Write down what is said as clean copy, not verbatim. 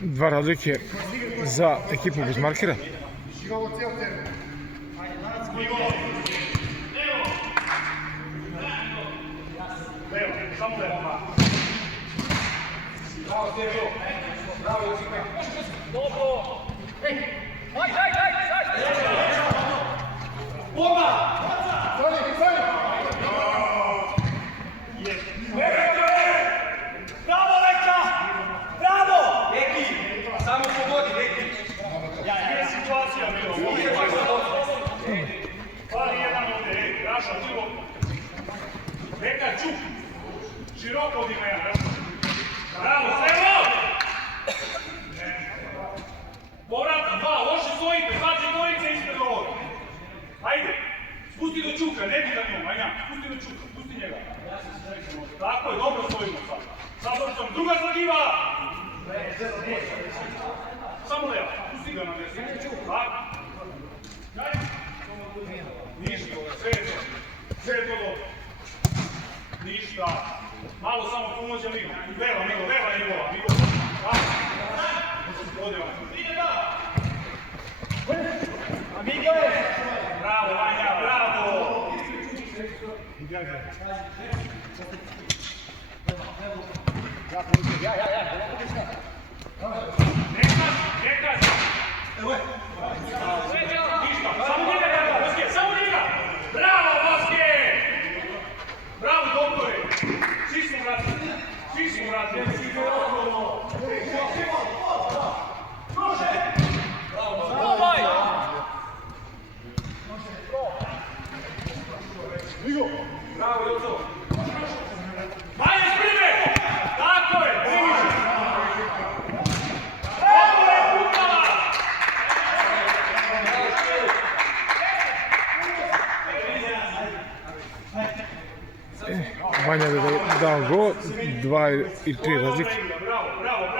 Dva razlike za ekipu bez markera. Široko od ima jedan. Bravo, Sebo! Povratak, dva, loše stojite, znači dvojice ispred ovoga. Ajde, spusti do Čuka, ne bi da njom, ajde, spusti do Čuka, spusti njega. Tako je, dobro stojimo sad. Sad dođem, druga zlagiva! Samo leva, spusti ga na desu. Tako. Ništa, sve je to dobro. Ništa. Malo samo pomoća Migo. Leva, Migo, leva Migo. Migo. Ode vam. Amigo! Bravo, Vanja, bravo! Nekaš! Ništa, samo njega, Voske, samo njega! Bravo, Voske! Bravo, doktore! Svi smo vratili! Svi smo vratili! Bravo, Joco! Manje sprime! Tako je! Bravo je, Kukala! Vanja da dao gol, 2 i 3 razlike. Bravo, bravo, bravo!